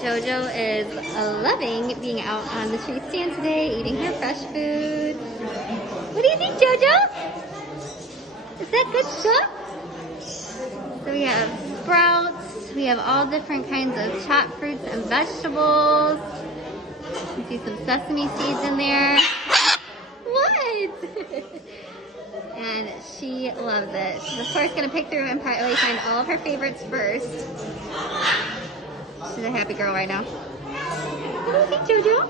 Jojo is loving being out on the tree stand today, eating her fresh food. What do you think, Jojo? Is that good stuff? So we have sprouts. We have all different kinds of chopped fruits and vegetables. You can see some sesame seeds in there. What? And she loves it. She's of course going to pick through and probably find all of her favorites first. She's a happy girl right now. What do you think, Jojo?